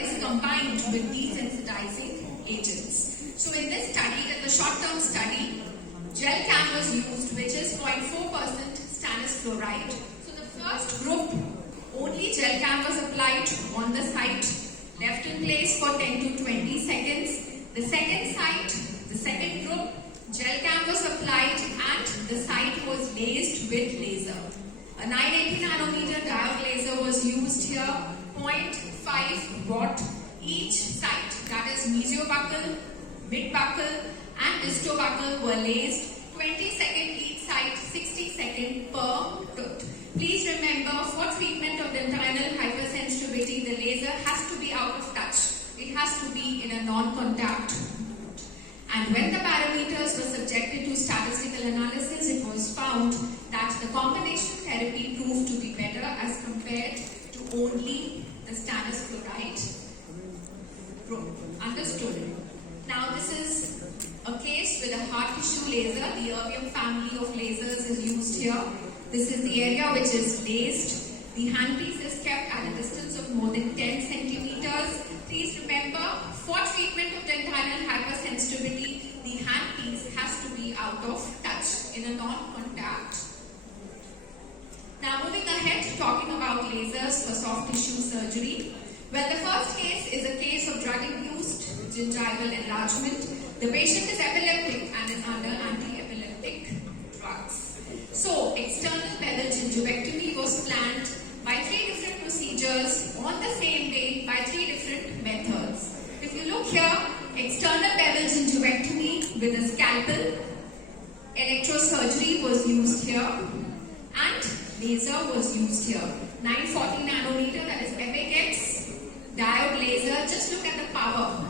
is combined with desensitizing agents. So in this study, the short-term study, gel cam was used, which is 0.4% stannous fluoride. So the first group, only gel cam was applied on the site, left in place for 10 to 20 seconds. The second site, the second group, gel cam was applied and the site was laced with laser. A 980 nanometer diode laser was used here, 0.5 watt each site, that is mesiobuccal, midbuccal and distobuccal were laced, 20 seconds each site, 60 seconds per tooth. Please remember, for treatment of dentinal hypersensitivity, the laser has to be out of touch. It has to be in a non-contact mode. And when the parameters were subjected to statistical analysis, it was found that the combination therapy proved to be better as compared to only the stannous fluoride group. Understood? Now this is a case with a hard tissue laser. The erbium family of lasers is used here. This is the area which is laced. The handpiece is kept at a distance of more than 10 centimeters. Please remember, for treatment of dentinal hypersensitivity, the handpiece has to be out of touch in a non-contact. Now moving ahead, talking about lasers for soft tissue surgery. Well, the first case is a case of drug-induced gingival enlargement. The patient is epileptic and is under anti-epileptic drugs. So, external bevel gingivectomy was planned by 3 different procedures on the same day by 3 different methods. If you look here, external bevel gingivectomy with a scalpel, electrosurgery was used here, and laser was used here. 940 nanometer, that is EPIC-X diode laser. Just look at the power.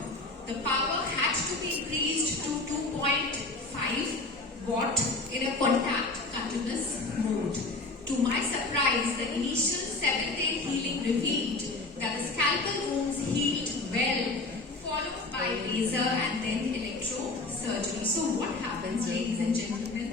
The power had to be increased to 2.5 watt in a contact continuous mode. To my surprise, the initial 7-day healing revealed that the scalpel wounds healed well, followed by laser and then electrosurgery. So what happens, ladies and gentlemen?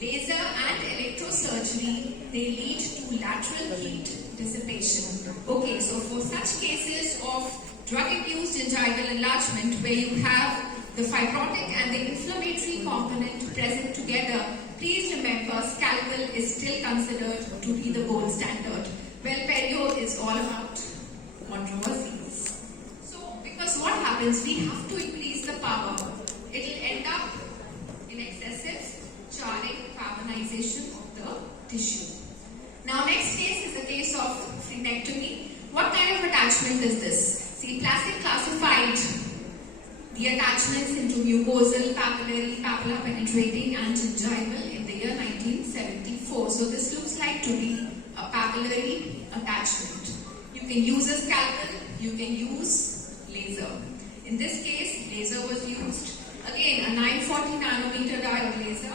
Laser and electrosurgery, they lead to lateral heat dissipation. Okay, so for such cases of drug-induced gingival enlargement where you have the fibrotic and the inflammatory component present together, please remember, scalpel is still considered to be the gold standard. Well, perio is all about controversies. So, because what happens, we have to increase the power. It will end up in excessive charring, carbonization of the tissue. Now, next case is the case of frenectomy. What kind of attachment is this? See, Plastic classified the attachments into mucosal, papillary, papilla penetrating and gingival in the year 1974. So this looks like to be a papillary attachment. You can use a scalpel, you can use laser. In this case, laser was used. Again, a 940 nanometer diode laser.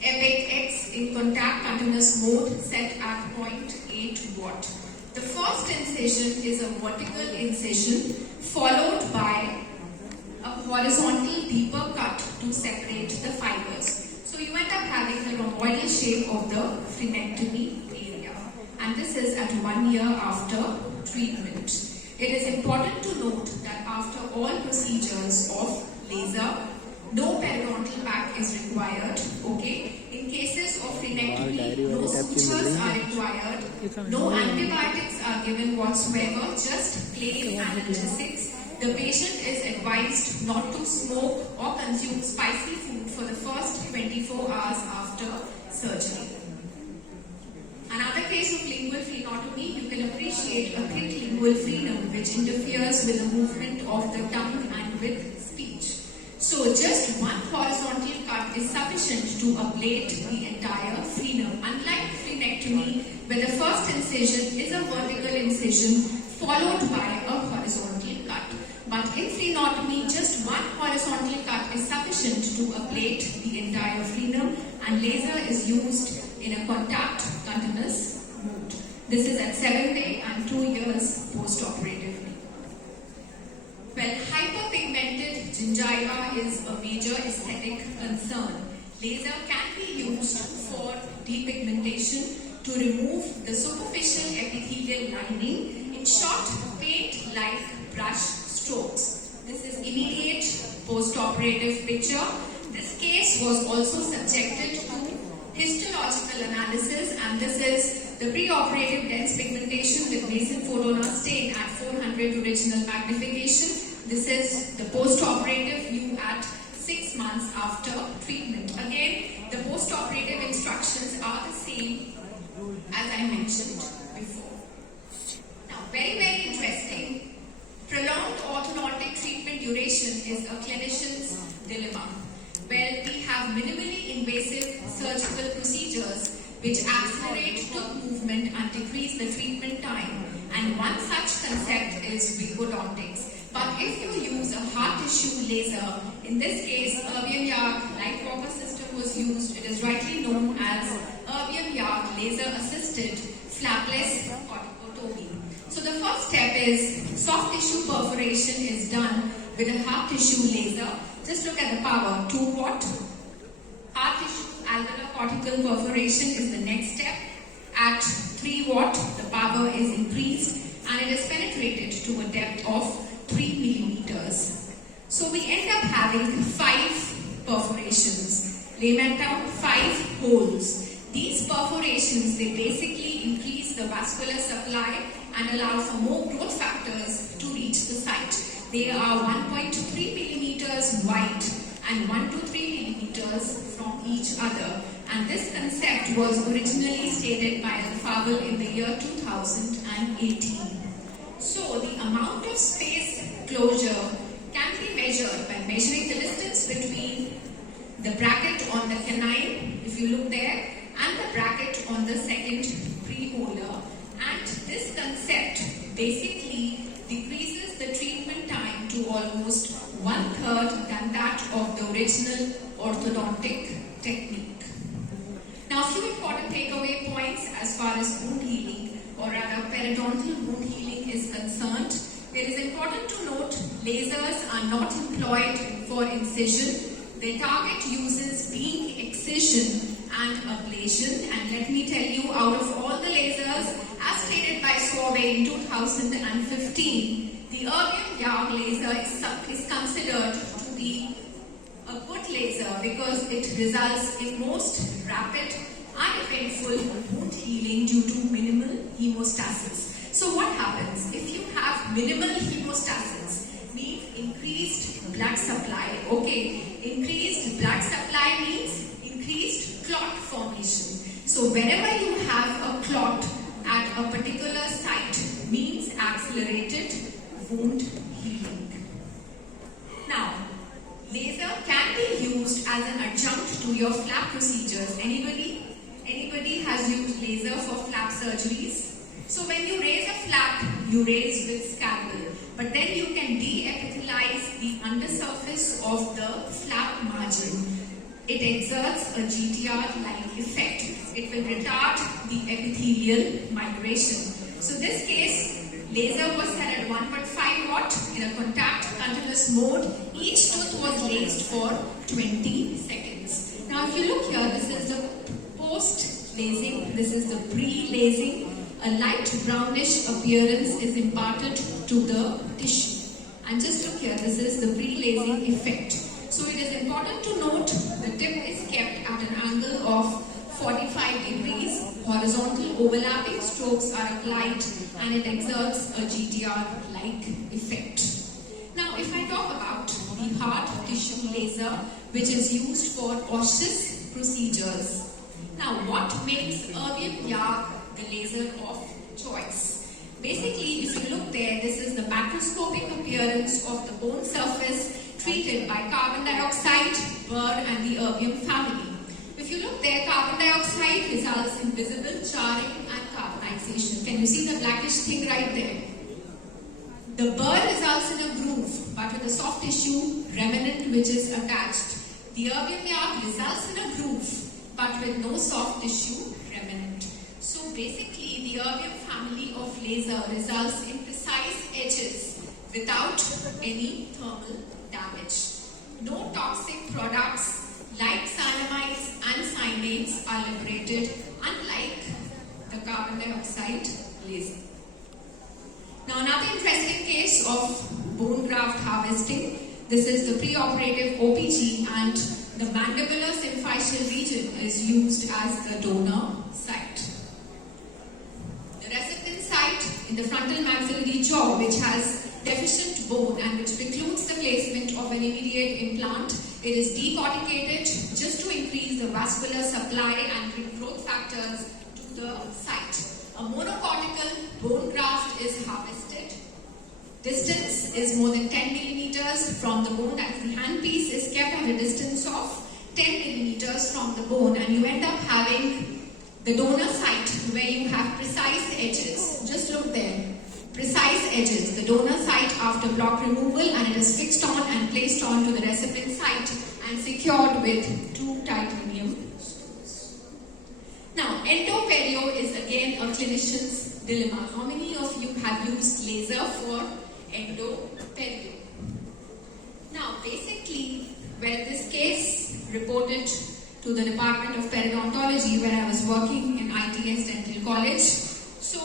EPIC-X in contact continuous mode set at 0.8 watt. The first incision is a vertical incision followed by a horizontal deeper cut to separate the fibers. So you end up having the rhomboidal shape of the frenectomy area. And this is at 1 year after treatment. It is important to note that after all procedures of laser, no periodontal pack is required. Okay. In cases of frenectomy, no sutures are required. No antibiotics are given whatsoever. Just plain analgesics. The patient is advised not to smoke or consume spicy food for the first 24 hours after surgery. Another case of lingual frenotomy, you can appreciate a thick lingual frenum which interferes with the movement of the tongue and with speech. So just one horizontal cut is sufficient to ablate the entire frenum. Unlike frenectomy, where the first incision is a vertical incision followed by a horizontal cut. But in frenotomy, just one horizontal cut is sufficient to ablate the entire frenum, and laser is used in a contact continuous mode. This is at 7 days and 2 years post-operatively. Well, hyperpigmented gingiva is a major aesthetic concern. Laser can be used for depigmentation to remove the superficial epithelial lining In short, paint like brush strokes. This is immediate post-operative picture. This case was also subjected to histological analysis, and this is the pre-operative dense pigmentation with nasal photoner stain at 400 original magnification. This is the post-operative view at 6 months after treatment. Again, the post-operative instructions are the same as I mentioned before. Now, very interesting. Prolonged orthodontic treatment duration is a clinician's dilemma. Well, we have minimally invasive surgical procedures which accelerate tooth movement and decrease the treatment time. And one such concept is vigorodontics. But if you use a hard tissue laser, in this case, Erbium-Yagg light walker system was used. It is rightly known as Erbium-Yagg laser-assisted flapless corticotomy. So the first step is soft tissue perforation is done with a hard tissue laser. Just look at the power, 2 watt. Hard tissue alveolar cortical perforation is the next step. At 3 watt, the power is increased and it is penetrated to a depth of 3 millimeters. So we end up having 5 perforations. Layman down 5 holes. These perforations, they basically increase the vascular supply and allow for more growth factors to reach the site. They are 1.3 millimeters wide and 1 to 3 millimeters from each other. And this concept was originally stated by Al-Fawel in the year 2018. So the amount of space closure can be measured by measuring the distance between the bracket on the canine, if you look there, and the bracket on the second premolar. And this concept basically decreases the treatment time to almost 1/3 than that of the original orthodontic technique. Now, a few important takeaway points as far as wound healing, or rather periodontal wound healing is concerned. It is important to note lasers are not employed for incision. Their target uses being excision and ablation. And let me tell you, out of all the lasers, as stated by Suave in 2015, the Erbium-Yagg laser is considered to be a good laser because it results in most rapid, uneventful wound healing due to minimal hemostasis. So what happens if you have minimal hemostasis? Means increased blood supply. Okay, increased blood supply means increased clot formation. So whenever you have a clot at a particular site, means accelerated wound healing. Now, laser can be used as an adjunct to your flap procedures. Anybody has used laser for flap surgeries? So when you raise a flap, you raise with scalpel, but then you can de-epithelize the undersurface of the flap margin. It exerts a GTR-like effect. It will retard the epithelial migration. So this case, laser was set at 1.5 watt in a contact continuous mode. Each tooth was laced for 20 seconds. Now if you look here, this is the post-lacing, this is the pre-lacing. A light brownish appearance is imparted to the tissue. And just look here, this is the pre-lacing effect. So it is important to note the tip is kept at an angle of 45 degrees. Horizontal overlapping strokes are applied and it exerts a GTR-like effect. Now if I talk about the hard tissue laser, which is used for osseous procedures. Now what makes Erbium-Yagg the laser of choice? Basically, if you look there, this is the macroscopic appearance of the bone surface treated by carbon dioxide, burr and the erbium family. If you look there, carbon dioxide results in visible charring and carbonization. Can you see the blackish thing right there? The burr results in a groove, but with a soft tissue remnant which is attached. The Erbium-Yagg results in a groove, but with no soft tissue remnant. So basically, the Erbium family of laser results in precise edges without any thermal damage. No toxic products like cyanamides and cyanates are liberated, unlike the carbon dioxide laser. Now another interesting case of bone graft harvesting. This is the preoperative OPG and the mandibular symphyseal region is used as the donor site. The recipient site in the frontal maxillary jaw, which has deficient bone and which precludes the placement of an immediate implant, it is decorticated just to increase the vascular supply and bring growth factors to the site. A monocortical bone graft is harvested. Distance is more than 10 millimeters from the bone, that is, the handpiece is kept at a distance of 10 millimeters from the bone, and you end up having the donor site where you have precise edges. Just look there. Precise edges, the donor site after block removal, and it is fixed on and placed onto the recipient site and secured with 2 titanium screws. Now, endo-perio is again a clinician's dilemma. How many of you have used laser for endo-perio? Now, basically, where this case reported to the Department of Periodontology, where I was working in ITS Dental College, so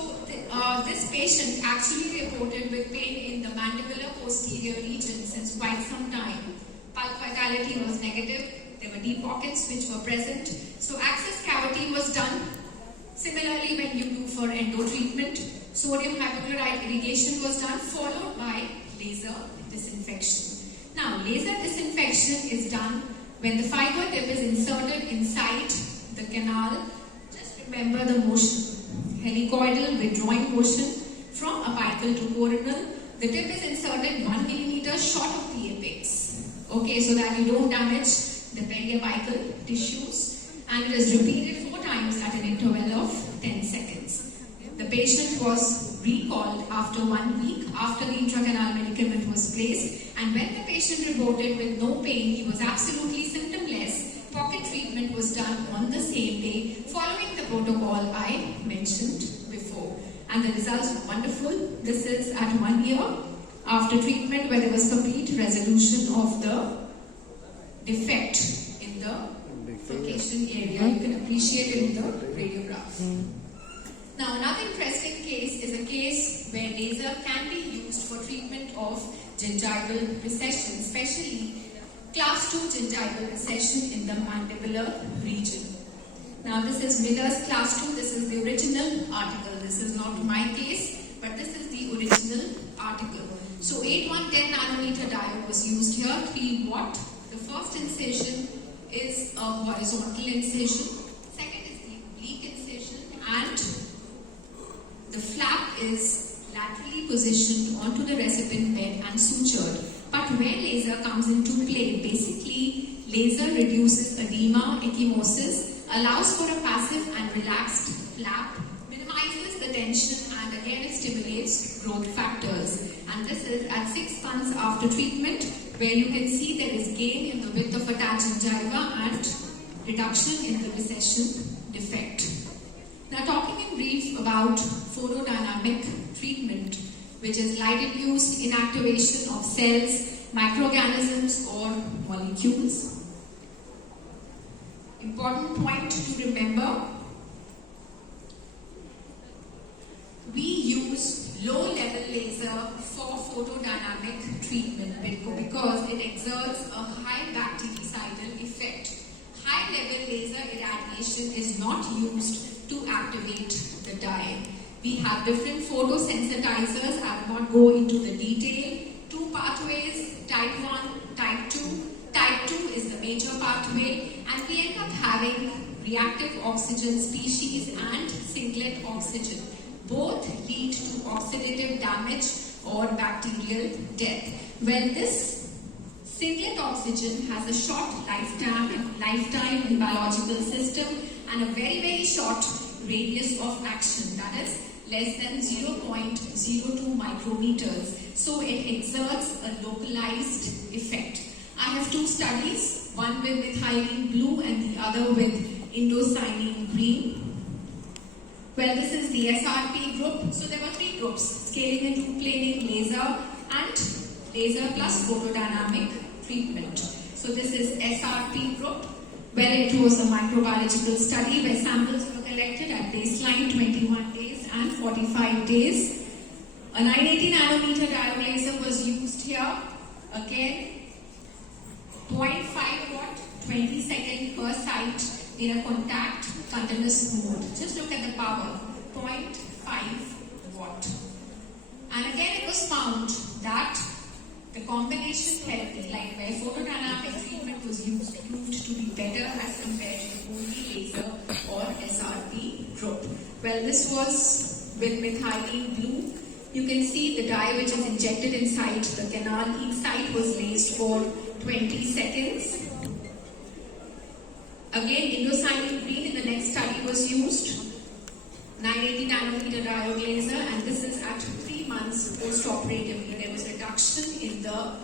this patient actually reported with pain in the mandibular posterior region since quite some time. Pulp vitality was negative. There were deep pockets which were present. So access cavity was done. Similarly, when you do for endo treatment, sodium hypochlorite irrigation was done, followed by laser disinfection. Now, laser disinfection is done when the fiber tip is inserted inside the canal. Just remember the motion. Helicoidal withdrawing motion from apical to coronal. The tip is inserted 1 millimeter short of the apex. Okay, so that you don't damage the periapical tissues, and it is repeated 4 times at an interval of 10 seconds. The patient was recalled after 1 week after the intracanal medicament was placed, and when the patient reported with no pain, he was absolutely symptomless. Pocket treatment was done on the same day following the protocol I mentioned before, and the results were wonderful. This is at 1 year after treatment, where there was complete resolution of the defect in the furcation area. You can appreciate it in the radiograph. Now, another interesting case is a case where laser can be used for treatment of gingival recession, especially Class 2 gingival recession in the mandibular region. Now, this is Miller's Class 2. This is the original article. This is not my case, but this is the original article. So, 8110 nanometer diode was used here, 3 watt. The first incision is a horizontal incision. Second is the oblique incision, and the flap is laterally positioned onto the recipient bed and sutured. But where laser comes into play, basically laser reduces edema, ecchymosis, allows for a passive and relaxed flap, minimizes the tension, and again it stimulates growth factors. And this is at 6 months after treatment, where you can see there is gain in the width of attached gingiva and reduction in the recession defect. Now, talking in brief about photodynamic treatment, which is light-induced inactivation of cells, microorganisms, or molecules. Important point to remember, we use low-level laser for photodynamic treatment because it exerts a high bactericidal effect. High-level laser irradiation is not used to activate the dye. We have different photosensitizers. I will not go into the detail. 2 pathways, type 1, type 2. Type 2 is the major pathway, and we end up having reactive oxygen species and singlet oxygen. Both lead to oxidative damage or bacterial death. When this singlet oxygen has a short lifetime in biological system and a very, very short radius of action, that is less than 0.02 micrometers. So it exerts a localized effect. I have 2 studies, one with methylene blue and the other with indocyanine green. Well, this is the SRP group. So there were 3 groups: scaling and two-planing, laser, and laser plus photodynamic treatment. So this is SRP group, where it was a microbiological study where samples were collected at baseline, 21 days and 45 days. A 980 nanometer diode laser was used here. Again, 0.5 watt, 20 seconds per site in a contact continuous mode. Just look at the power, 0.5 watt. And again, it was found that the combination therapy, like where photodynamic treatment was used, proved to be better as compared to only laser or SRP group. Well, this was with methylene blue. You can see the dye which is injected inside the canal. Each site was laced for 20 seconds. Again, indocyanine green in the next study was used. 980 nanometer diode laser, and this is at 3 months post-operatively. There was reduction in the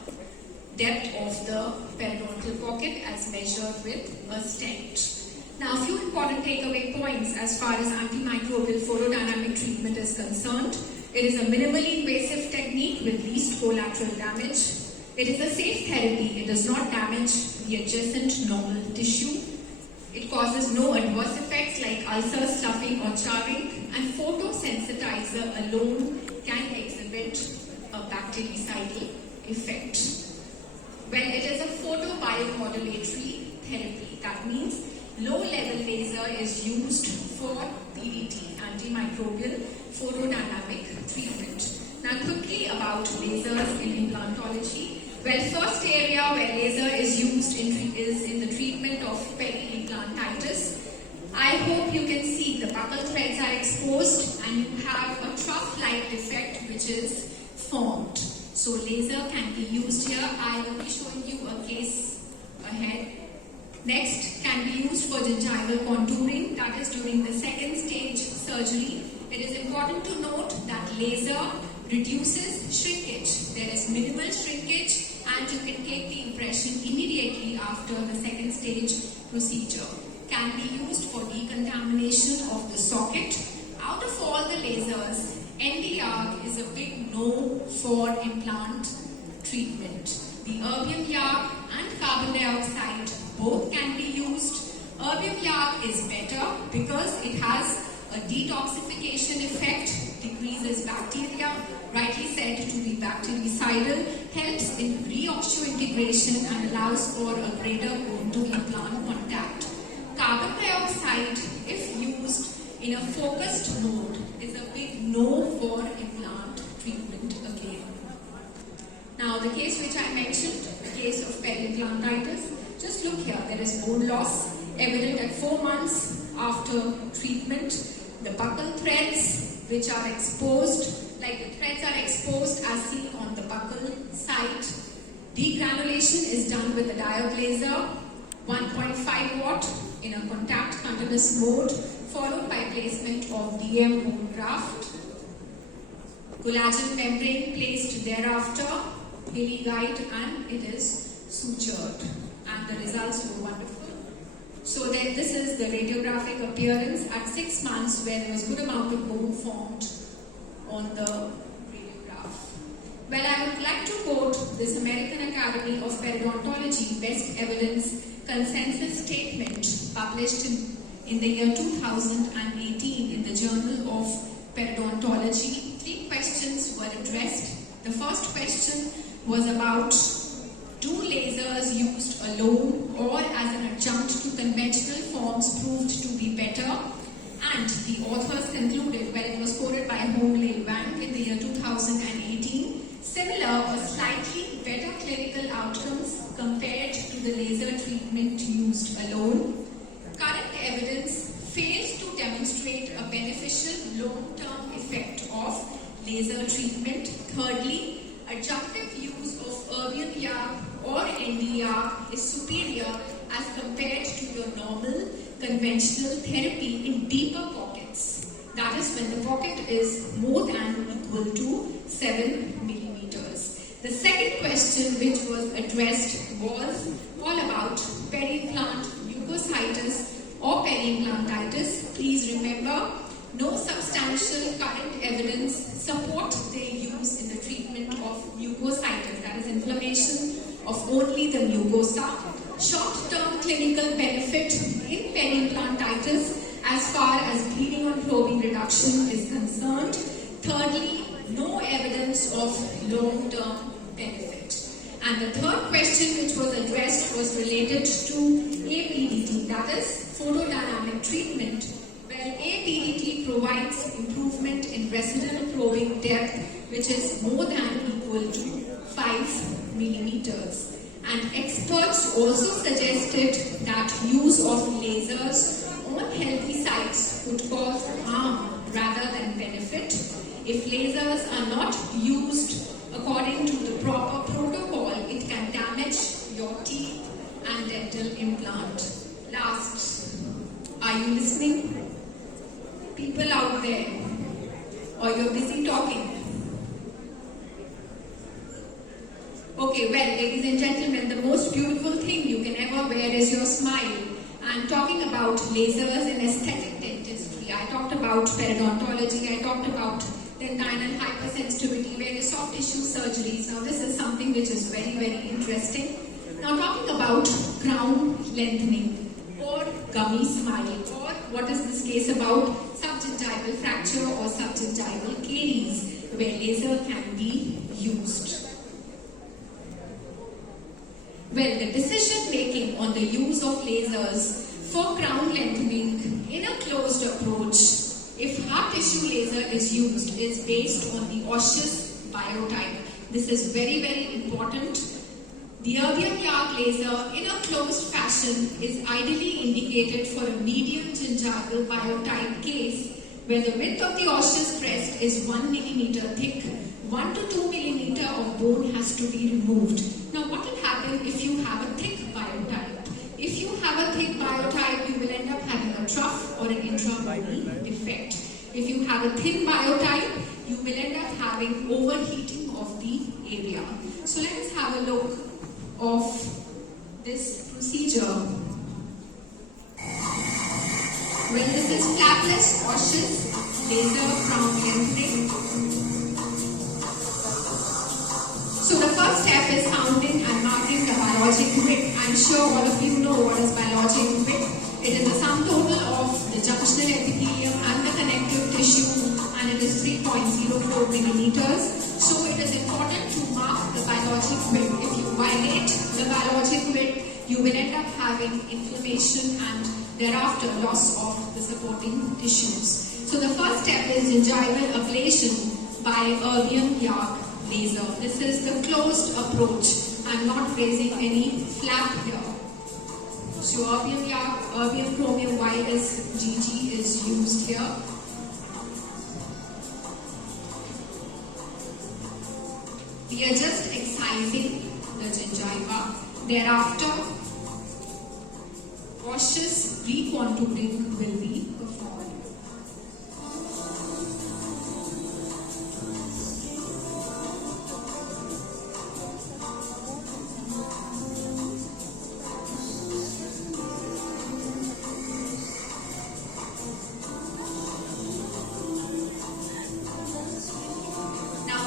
depth of the periodontal pocket as measured with a stent. Now, a few important takeaway points as far as antimicrobial photodynamic treatment is concerned. It is a minimally invasive technique with least collateral damage. It is a safe therapy. It does not damage the adjacent normal tissue. It causes no adverse effects like ulcers, sloughing or charring, and photosensitizer alone can exhibit a bactericidal effect. Well, it is a photobiomodulatory therapy. That means low-level laser is used for PDT, antimicrobial photodynamic treatment. Now, quickly about lasers in implantology. Well, first area where laser is used is in the treatment of peri-implantitis. I hope you can see the buccal threads are exposed and you have a trough-like defect which is formed. So laser can be used here. I will be showing you a case ahead. Next, can be used for gingival contouring, that is during the second stage surgery. It is important to note that laser reduces shrinkage. There is minimal shrinkage and you can take the impression immediately after the second stage procedure. Can be used for decontamination of the socket. Out of all the lasers, Nd:YAG is a big no for implant treatment. The erbium YAG and carbon dioxide both can be used. Erbium YAG is better because it has a detoxification effect, decreases bacteria, rightly said to be bactericidal, helps in reosseointegration and allows for a greater bone-to-implant contact. Carbon dioxide, if used in a focused mode, is a big no for implant treatment again. Now, the case which I mentioned, the case of peri-implantitis, just look here, there is bone loss evident at 4 months after treatment. The buccal threads which are exposed, like the threads are exposed as seen on the buccal site. Degranulation is done with the diode laser, 1.5 watt in a contact continuous mode, followed by placement of DM bone graft. Collagen membrane placed thereafter, Hilly guide, and it is sutured. And the results were wonderful. So then this is the radiographic appearance at 6 months where there was good amount of bone formed on the radiograph. Well, I would like to quote this American Academy of Periodontology Best Evidence Consensus Statement published in the year 2018 in the Journal of Periodontology. 3 questions were addressed. The first question was about, do lasers used alone or as an adjunct to conventional forms proved to be better? And the authors concluded, well, it was quoted by Hong Wang in the year 2018, similar or slightly better clinical outcomes compared to the laser treatment used alone. Current evidence fails to demonstrate a beneficial long-term effect of laser treatment. Thirdly, adjunctive use of erbium YAG or Nd:YAG is superior as compared to your normal conventional therapy in deeper pockets. That is when the pocket is more than or equal to 7 millimeters. The second question which was addressed was all about peri-implant mucositis or peri-implantitis. Please remember, no substantial current evidence support their use in the treatment of mucositis, that is inflammation of only the mucosa. Short-term clinical benefit in peri-implantitis as far as bleeding on probing reduction is concerned. Thirdly, no evidence of long-term benefit. And the third question which was addressed was related to APDT, that is photodynamic treatment. Well, APDT provides improvement in retinal probing depth which is more than equal to 5 millimeters. And experts also suggested that use of lasers on healthy sites could cause harm rather than benefit. If lasers are not used according to the proper protocol, it can damage your teeth and dental implant. Last, are you listening? People out there, or you're busy talking? Okay, well, ladies and gentlemen, the most beautiful thing you can ever wear is your smile. I'm talking about lasers in aesthetic dentistry. I talked about periodontology. I talked about dentinal hypersensitivity, various soft tissue surgeries. Now, this is something which is very, very interesting. Now, talking about crown lengthening or gummy smile, or what is this case about subgingival fracture or subgingival caries, where laser can be used. Well, the decision making on the use of lasers for crown lengthening in a closed approach, if hard tissue laser is used, is based on the osseous biotype. This is very, very important. The erbium YAG laser in a closed fashion is ideally indicated for a medium gingival biotype case where the width of the osseous crest is 1 millimeter thick. 1 to 2 millimeter of bone has to be removed. Now, what will happen if you have a thick biotype? If you have a thick biotype, you will end up having a trough or an intra-bony defect. If you have a thin biotype, you will end up having overheating of the area. So let us have a look of this procedure. Well, this is flapless osseous laser crown lengthening. So the first step is sounding and marking the biologic width. I'm sure all of you know what is biologic width. It is the sum total of the junctional epithelium and the connective tissue, and it is 3.04 millimeters. So it is important to mark the biologic width. If you violate the biologic width, you will end up having inflammation and thereafter loss of the supporting tissues. So the first step is gingival ablation by erbium YAG laser. This is the closed approach. I'm not raising any flap here. So erbium YAG, erbium chromium YSGG is used here. We are just excising the gingiva. Thereafter, osseous recontouring will be performed.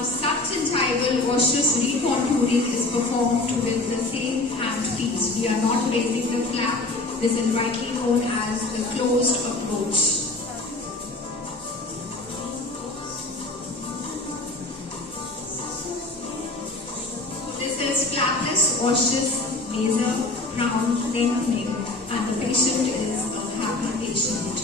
Subgingival osseous recontouring is performed with the same handpiece. We are not raising the flap. This is rightly known as the closed approach. This is flapless osseous laser crown lengthening, and the patient is a happy patient.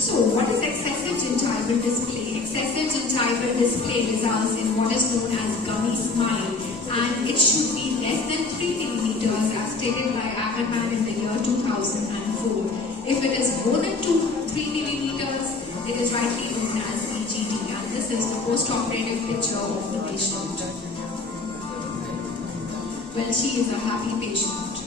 So, what is excessive gingival display? Excessive gingival display results in what is known as gummy smile, and it should be less than 3 millimeters as stated by Ackerman in the year 2004. If it is more than 3 millimeters, it is rightly known as EGD, and this is the post-operative picture of the patient. Well, she is a happy patient.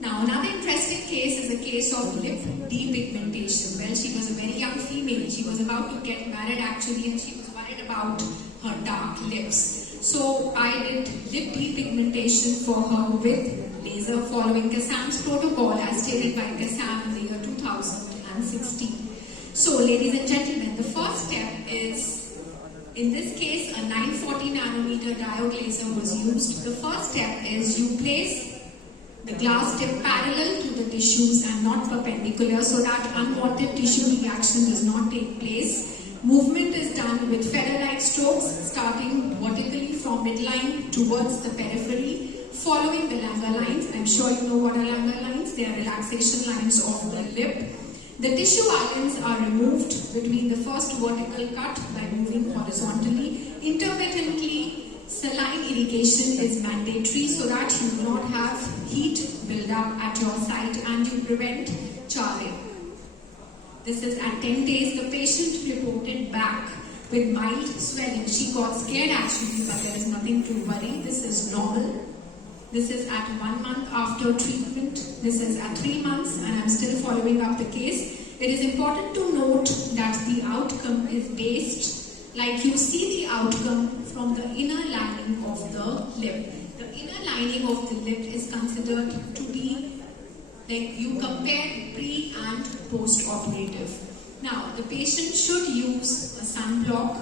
Now, another interesting case is a case of lip depigmentation. Well, she was a very young female. She was about to get married actually, and she was worried about her dark lips. So, I did lip depigmentation for her with laser following Kassam's protocol as stated by Kassam in the year 2016. So, ladies and gentlemen, the first step is, in this case, a 940 nanometer diode laser was used. The first step is you place the glass tip parallel to the tissues and not perpendicular so that unwanted tissue reaction does not take place. Movement is done with feather-like strokes starting vertically from midline towards the periphery, following the Langer lines. I'm sure you know what are Langer lines. They are relaxation lines of the lip. The tissue islands are removed between the first vertical cut by moving horizontally. Intermittently, saline irrigation is mandatory so that you do not have heat build up at your site and you prevent charring. This is at 10 days. The patient reported back with mild swelling. She got scared actually, but there is nothing to worry. This is normal. This is at 1 month after treatment. This is at 3 months and I'm still following up the case. It is important to note that the outcome is based, like you see the outcome from the inner lining of the lip. The inner lining of the lip is considered to be like you compare pre and post-operative. Now, the patient should use a sunblock.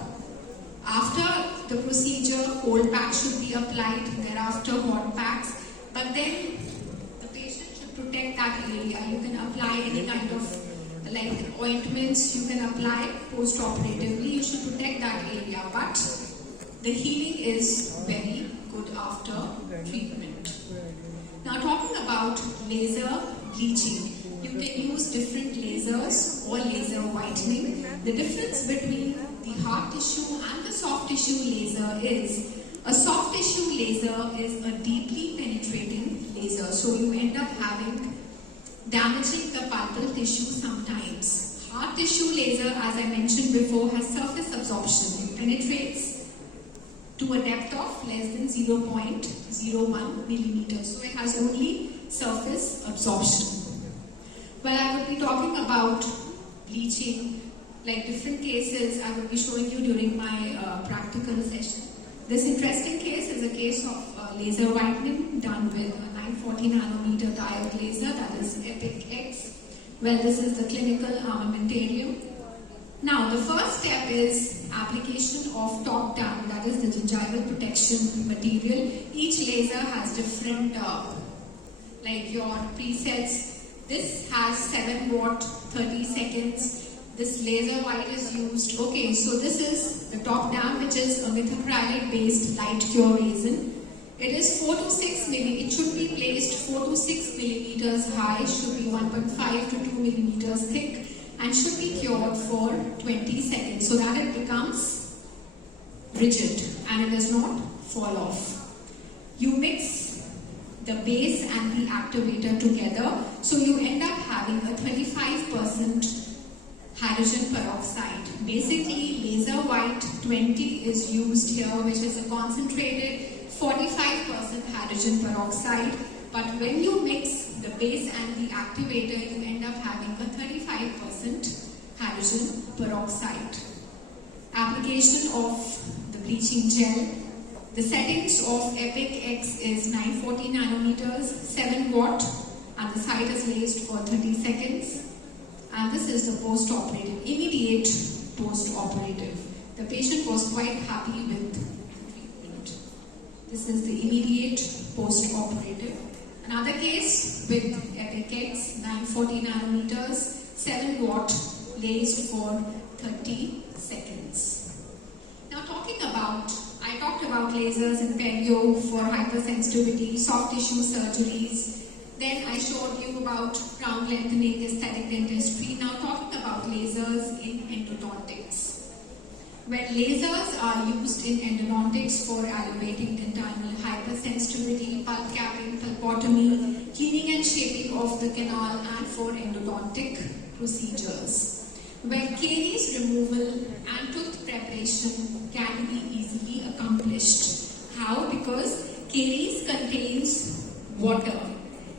After the procedure, cold pack should be applied, thereafter hot packs. But then the patient should protect that area. You can apply any kind of like ointments, you can apply post-operatively. You should protect that area. But the healing is very good after treatment. Now talking about laser bleaching. You can use different lasers or laser whitening. The difference between the hard tissue and the soft tissue laser is a soft tissue laser is a deeply penetrating laser. So you end up damaging the pulpal tissue sometimes. Hard tissue laser, as I mentioned before, has surface absorption. It penetrates to a depth of less than 0.01 millimeters. So it has only surface absorption. Well, I will be talking about bleaching, like different cases I will be showing you during my practical session. This interesting case is a case of laser whitening done with a 940 nanometer diode laser, that is EPIC X. Well, this is the clinical armamentarium. Now, the first step is application of top-down, that is the gingival protection material. Each laser has different, like your presets. This has 7 watt, 30 seconds. This laser white is used. Okay, so this is the top-down, which is a methacrylate-based light cure resin. It is 4 to 6 it should be placed 4 to 6 millimeters high, should be 1.5 to 2 millimeters thick, and should be cured for 20 seconds so that it becomes rigid and it does not fall off. You mix the base and the activator together, so you end up having a 25% hydrogen peroxide. Basically, laser white 20 is used here, which is a concentrated 45% hydrogen peroxide. But when you mix the base and the activator, you end up having a 35% hydrogen peroxide. Application of the bleaching gel. The settings of EPIC X is 940 nanometers, 7 watt, and the site is laced for 30 seconds. And this is the post-operative, immediate post-operative. The patient was quite happy with treatment. This is the immediate post-operative. Another case with EPIC X, 940 nanometers, 7 watt, laced for 30 seconds. Now I talked about lasers in perio for hypersensitivity, soft tissue surgeries. Then I showed you about crown lengthening, aesthetic dentistry. Now talking about lasers in endodontics. When lasers are used in endodontics for elevating dentinal hypersensitivity, pulp capping, pulpotomy, cleaning and shaping of the canal, and for endodontic procedures. When caries removal and tooth preparation can be easily accomplished. How? Because caries contains water.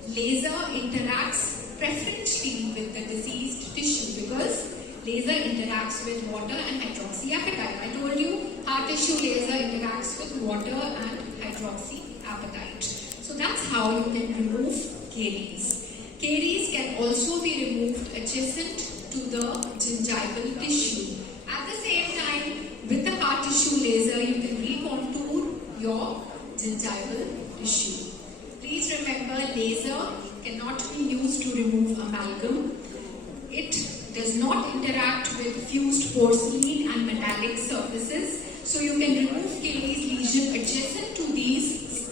Laser interacts preferentially with the diseased tissue because laser interacts with water and hydroxyapatite. I told you hard tissue laser interacts with water and hydroxyapatite. So that's how you can remove caries. Caries can also be removed adjacent to the gingival tissue. At the same time, with the hard tissue laser, you can recontour your gingival tissue. Please remember, laser cannot be used to remove amalgam. It does not interact with fused porcelain surfaces. So you can remove Cayley's lesion adjacent to these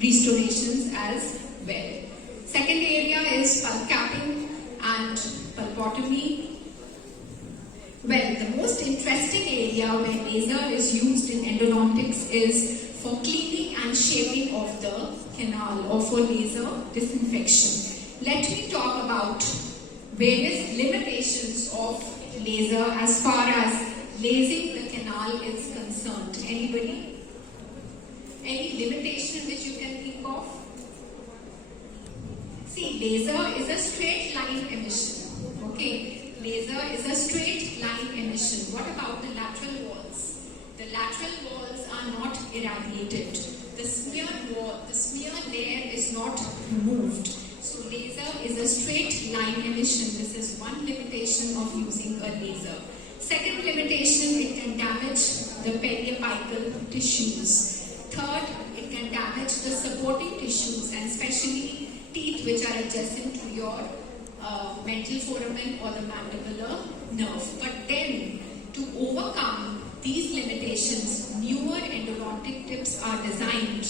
restorations as well. Second area is pulp capping and pulpotomy. Well, the most interesting area where laser is used in endodontics is for cleaning and shaping of the canal or for laser disinfection. Let me talk about various limitations of laser as far as lasing the canal is concerned. Anybody? Any limitation which you can think of? See, laser is a straight line emission. Okay, laser is a straight line emission. What about the lateral walls? The lateral walls are not irradiated. The smear layer is not removed. So laser is a straight line emission. This is one limitation of using a laser. Second limitation, it can damage the periapical tissues. Third, it can damage the supporting tissues and especially teeth which are adjacent to your mental foramen or the mandibular nerve. But then, to overcome these limitations, newer endodontic tips are designed.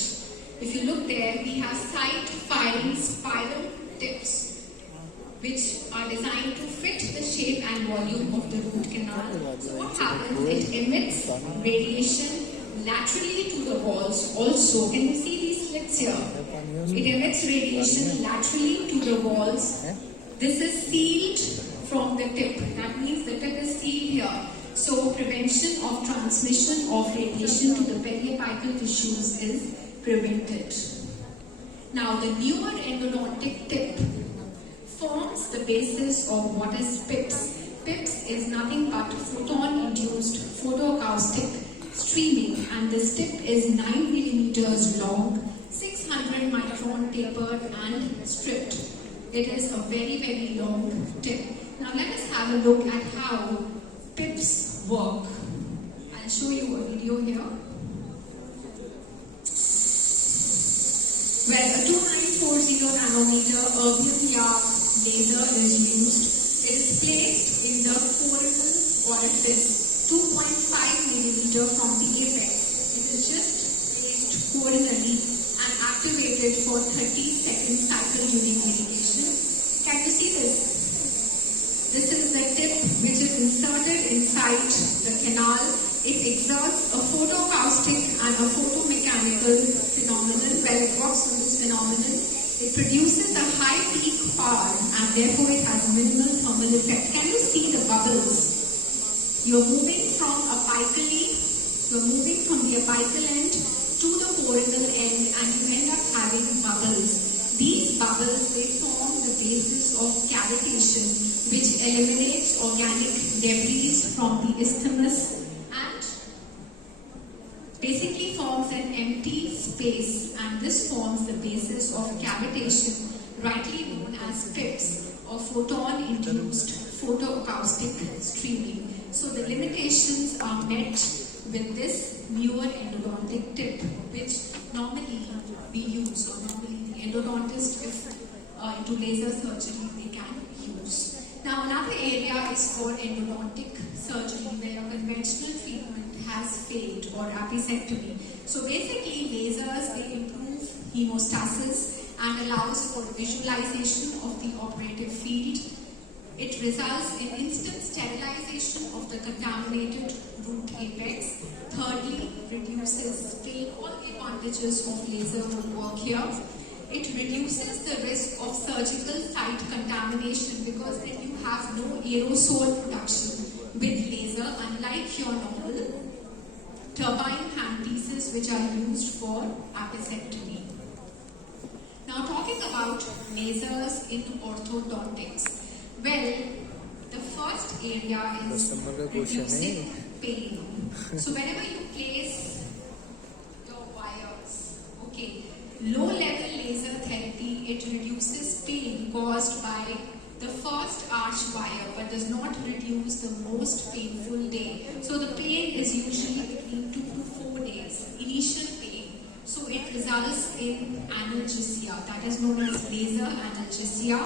If you look there, we have side-firing spiral tips which are designed to fit the shape and volume of the root canal. So what happens? It emits radiation laterally to the walls also. Can you see these slits here? It emits radiation laterally to the walls. This is sealed from the tip. That means the tip is sealed here. So prevention of transmission of radiation to the periapical tissues is prevented. Now the newer endodontic tip forms the basis of what is PIPS. PIPS is nothing but photon-induced photoacoustic streaming, and this tip is 9 millimeters long, 600 micron tapered and stripped. It is a very, very long tip. Now let us have a look at how PIPs work. I'll show you a video here. Where a 2940 nanometer erbium YAG laser is used. It is placed in the foramen orifice, 2.5 millimeter from the apex. It is just placed coronally and activated for 30-second cycle during irrigation. Can you see this? This is the tip which is inserted inside the canal. It exerts a photoacoustic and a photomechanical phenomenon. Where it works on this phenomenon, it produces a high peak power and therefore it has minimal thermal effect. Can you see the bubbles? You're moving from the apical end to the coronal end and you end up having bubbles. These bubbles, they form the basis of cavitation, which eliminates organic debris from the isthmus and basically forms an empty space, and this forms the basis of cavitation, rightly known as PIPS or photon-induced photoacoustic streaming. So the limitations are met with this newer endodontic tip, which normally we use, or normally the endodontist, if into laser surgery, they can use. Now another area is for endodontic surgery where a conventional treatment has failed, or apicectomy. So basically lasers, they improve hemostasis and allows for visualization of the operative field. It results in instant sterilization of the contaminated root apex. Thirdly, reduces pain. All the advantages of laser would work here. It reduces the risk of surgical site contamination because then you have no aerosol production with laser, unlike your normal turbine handpieces which are used for apicectomy. Now talking about lasers in orthodontics. Well, the first area is reducing pain. So whenever you place your wires, okay, low-level laser therapy, it reduces pain caused by the first arch wire but does not reduce the most painful day. So the pain is usually between 2 to 4 days, initial pain. So it results in analgesia, that is known as laser analgesia,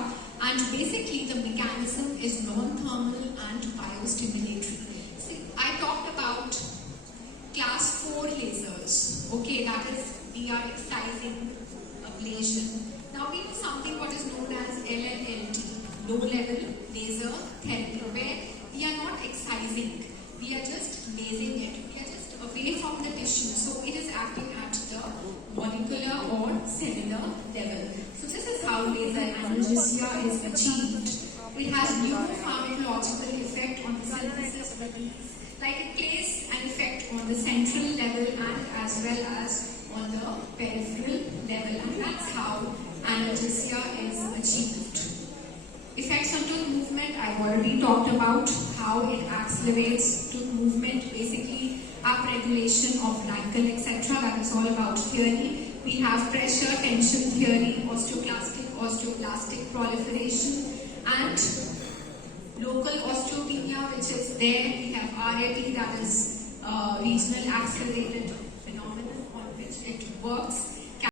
and basically the mechanism is non-thermal and biostimulatory. See, I talked about class 4 lasers. Okay, that is DR excising ablation. Now we do something what is known as LLLT, low level laser therapy, where we are not excising, we are just lasering it, we are just away from the tissue. So it is acting at the molecular or cellular level. So this is how laser analgesia is achieved. It has neuropharmacological effect on the synthesis release, like it plays an effect on the central level and as well as on the peripheral level, and that's how analgesia is achieved. Effects on tooth movement, I've already talked about how it accelerates tooth movement, basically upregulation of Nyquil, etc. That is all about theory. We have pressure tension theory, osteoclastic proliferation, and local osteopenia, which is there. We have RAT, that is regional accelerated phenomenon on which it works.